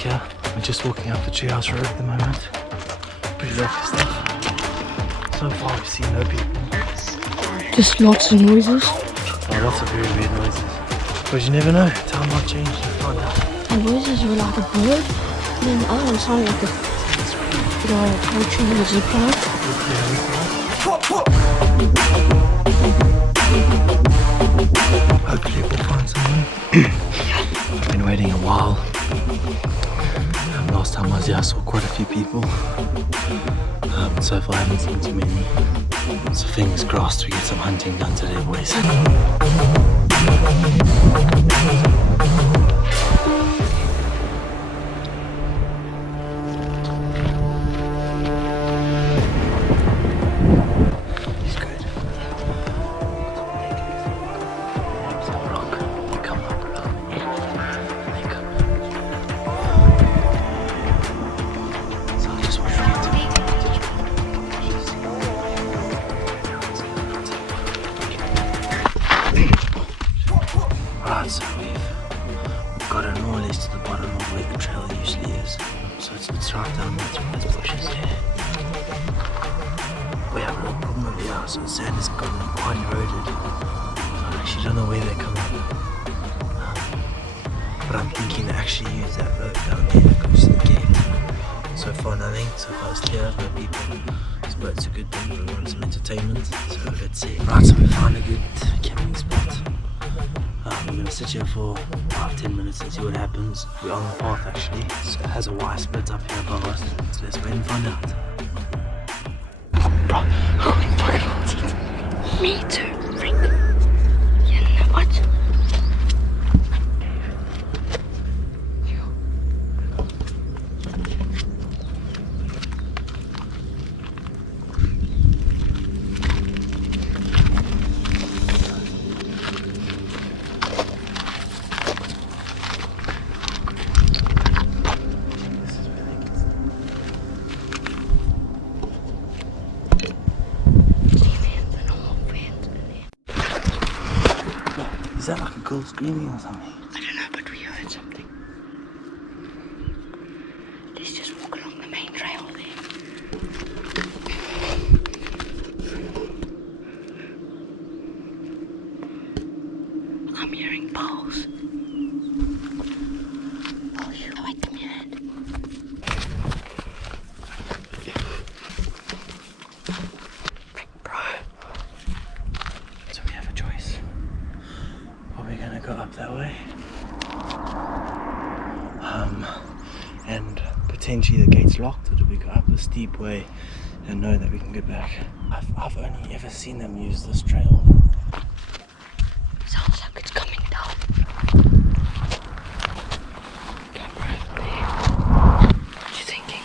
here. We're just walking up the treehouse road at the moment. Pretty rocky stuff. So far we've seen no people. Just lots of noises. Oh, lots of very weird noises. But you never know, time might change. You find out. The noises were like a bird, and then the other one sounded like a poetry and a zip line. Hopefully we'll find someone. I've been waiting a while. Last time I was here I saw quite a few people. But so far I haven't seen too many. So fingers crossed we get some hunting done today, boys. So we've gotten more or less to the bottom of where the trail usually is. So it's right down there through those bushes there. We have a little problem over here, so the sand has gotten quite eroded. So I actually don't know where they come from. But I'm thinking to actually use that road down there that goes to the gate. So far nothing, so far it's clear, no people. But it's a good thing, we want some entertainment. So let's see. Right, so we found a good camping spot. We're going to sit here for 5-10 minutes and see what happens. We're on the path actually, so it has a wire split up here above us. So let's wait and find out. Bro, I'm fucking lost. Me too, Frank. You know what? Is that like a girl screaming or something? I don't know, but we heard something. Let's just walk along the main trail there. I'm hearing bowls. Oh, you wait a minute. Bro. So we have a choice. Are we gonna go up that way? And potentially the gate's locked, or do we go up the steep way and know that we can get back? I've only ever seen them use this trail. Sounds like it's coming down. What you thinking?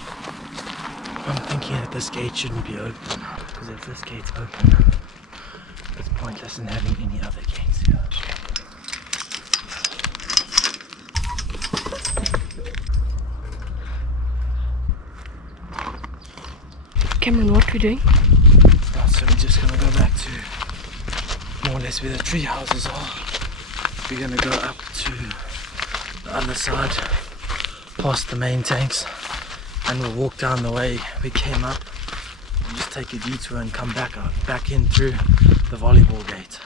I'm thinking that this gate shouldn't be open, because if this gate's open, it's pointless in having any other gates here. Cameron, what are we doing? Right, so we're just gonna go back to more or less where the tree houses are. We're gonna go up to the other side, past the main tanks, and we'll walk down the way we came up. We'll just take a detour and come back in through the volleyball gate.